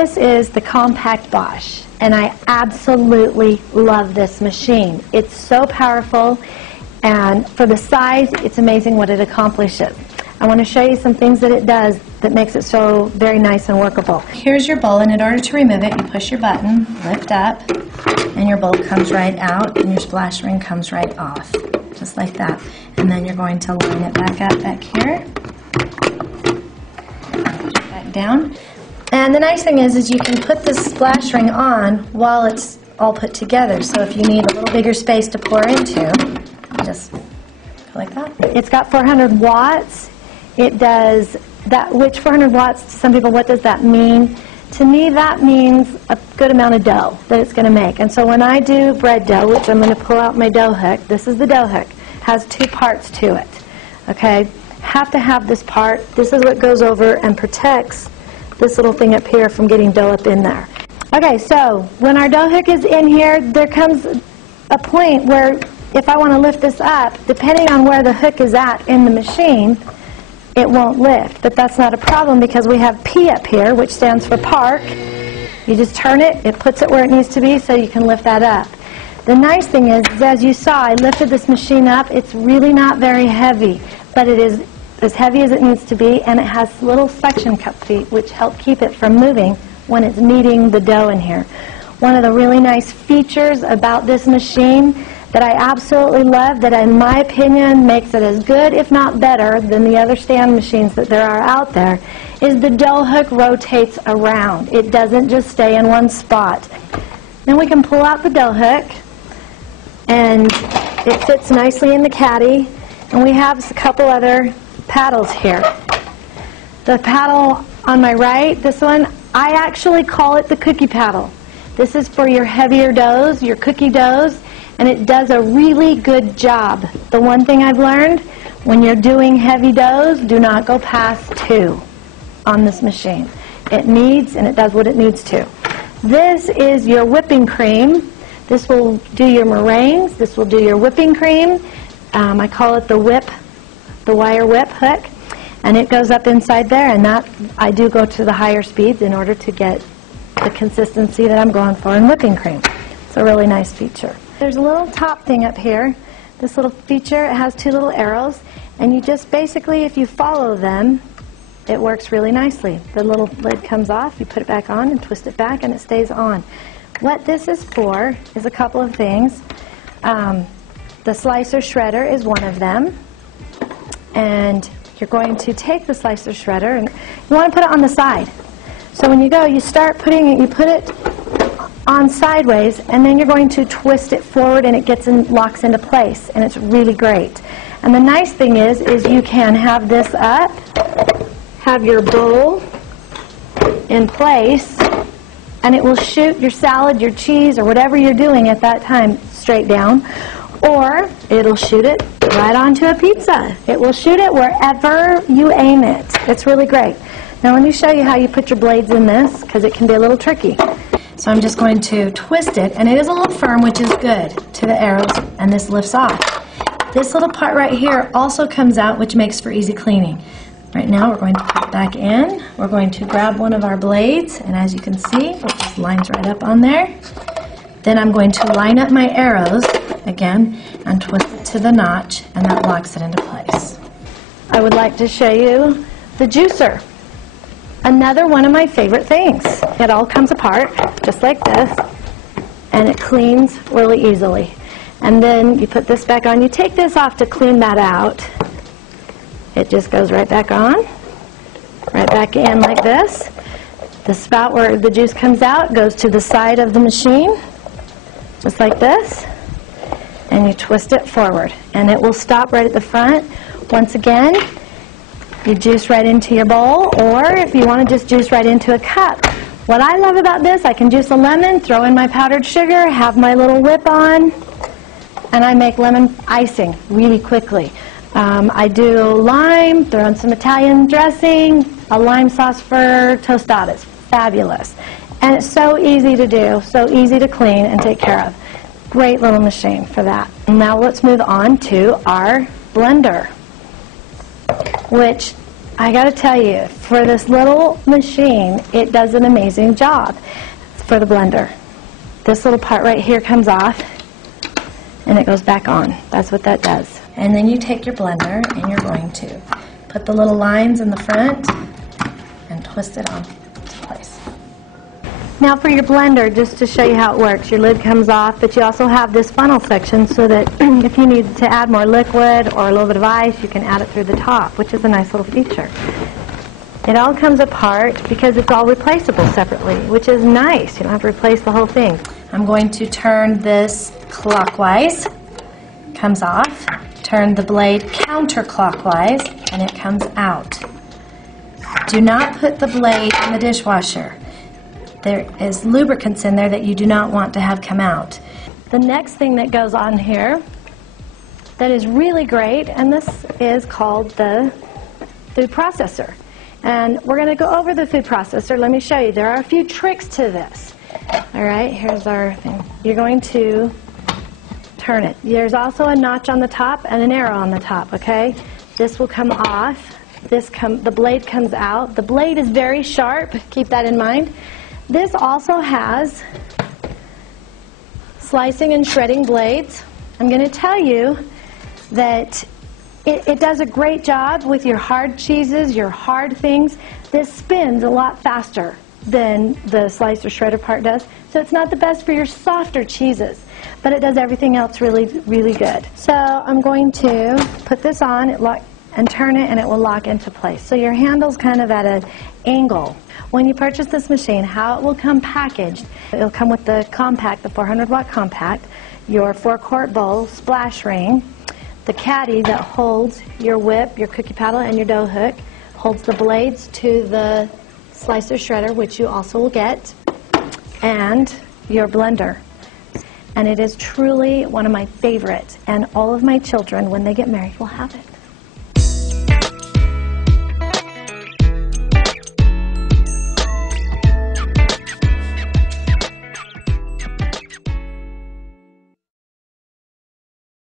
This is the compact Bosch, and I absolutely love this machine. It's so powerful, and for the size, it's amazing what it accomplishes. I want to show you some things that it does that makes it so very nice and workable. Here's your bowl, and in order to remove it, you push your button, lift up, and your bowl comes right out, and your splash ring comes right off, just like that. And then you're going to line it back up back here, back down. And the nice thing is you can put this splash ring on while it's all put together. So if you need a little bigger space to pour into, just go like that. It's got 400 watts. It does that, which 400 watts, to some people, what does that mean? To me, that means a good amount of dough that it's going to make. And so when I do bread dough, which I'm going to pull out my dough hook, this is the dough hook, has two parts to it. Okay? Have to have this part. This is what goes over and protects this little thing up here from getting dough up in there. Okay, so when our dough hook is in here, there comes a point where if I want to lift this up, depending on where the hook is at in the machine, it won't lift. But that's not a problem because we have P up here, which stands for park. You just turn it, it puts it where it needs to be so you can lift that up. The nice thing is, as you saw, I lifted this machine up. It's really not very heavy, but it is as heavy as it needs to be, and it has little suction cup feet which help keep it from moving when it's kneading the dough in here. One of the really nice features about this machine that I absolutely love, that in my opinion makes it as good, if not better, than the other stand machines that there are out there, is the dough hook rotates around. It doesn't just stay in one spot. Then we can pull out the dough hook, and it fits nicely in the caddy, and we have a couple other paddles here. The paddle on my right, this one, I actually call it the cookie paddle. This is for your heavier doughs, your cookie doughs, and it does a really good job. The one thing I've learned, when you're doing heavy doughs, do not go past 2 on this machine. It needs, and it does what it needs to. This is your whipping cream. This will do your meringues. This will do your whipping cream. I call it the whip, the wire whip hook, and it goes up inside there, and that I do go to the higher speeds in order to get the consistency that I'm going for in whipping cream. It's a really nice feature. There's a little top thing up here. This little feature, it has 2 little arrows, and you just basically, if you follow them, it works really nicely. The little lid comes off, you put it back on and twist it back, and it stays on. What this is for is a couple of things. The slicer shredder is one of them. And you're going to take the slicer shredder, and you want to put it on the side. So when you go, you start putting it, you put it on sideways, and then you're going to twist it forward, and it gets in, locks into place, and it's really great. And the nice thing is you can have this up, have your bowl in place, and it will shoot your salad, your cheese, or whatever you're doing at that time straight down. Or it'll shoot it right onto a pizza. It will shoot it wherever you aim it. It's really great. Now let me show you how you put your blades in this, because it can be a little tricky. So I'm just going to twist it, and it is a little firm, which is good, to the arrows, and this lifts off. This little part right here also comes out, which makes for easy cleaning. Right now we're going to put it back in. We're going to grab one of our blades, and as you can see, it just lines right up on there. Then I'm going to line up my arrows again and twist it to the notch, and that locks it into place. I would like to show you the juicer. Another one of my favorite things. It all comes apart just like this, and it cleans really easily. And then you put this back on. You take this off to clean that out. It just goes right back on, right back in like this. The spout where the juice comes out goes to the side of the machine, just like this, and you twist it forward, and it will stop right at the front. Once again, you juice right into your bowl, or if you want to just juice right into a cup. What I love about this, I can juice a lemon, throw in my powdered sugar, have my little whip on, and I make lemon icing really quickly. I do lime, throw in some Italian dressing, a lime sauce for tostadas. Fabulous. And it's so easy to do, so easy to clean and take care of. Great little machine for that. Now let's move on to our blender, which I gotta tell you, for this little machine, it does an amazing job for the blender. This little part right here comes off, and it goes back on. That's what that does. And then you take your blender, and you're going to put the little lines in the front and twist it on to place. Now for your blender, just to show you how it works, your lid comes off, but you also have this funnel section so that if you need to add more liquid or a little bit of ice, you can add it through the top, which is a nice little feature. It all comes apart because it's all replaceable separately, which is nice. You don't have to replace the whole thing. I'm going to turn this clockwise, comes off, turn the blade counterclockwise, and it comes out. Do not put the blade in the dishwasher. There is lubricants in there that you do not want to have come out. The next thing that goes on here that is really great, and this is called the food processor. And we're going to go over the food processor. Let me show you. There are a few tricks to this. All right, here's our thing. You're going to turn it. There's also a notch on the top and an arrow on the top, okay? This will come off. The blade comes out. The blade is very sharp. Keep that in mind. This also has slicing and shredding blades. I'm going to tell you that it does a great job with your hard cheeses, your hard things. This spins a lot faster than the slicer shredder part does. So it's not the best for your softer cheeses, but it does everything else really, really good. So I'm going to put this on and turn it, and it will lock into place. So your handle's kind of at an angle. When you purchase this machine, how it will come packaged, it'll come with the compact, the 400-watt compact, your 4-quart bowl, splash ring, the caddy that holds your whip, your cookie paddle, and your dough hook, holds the blades to the slicer shredder, which you also will get, and your blender. And it is truly one of my favorites, and all of my children, when they get married, will have it.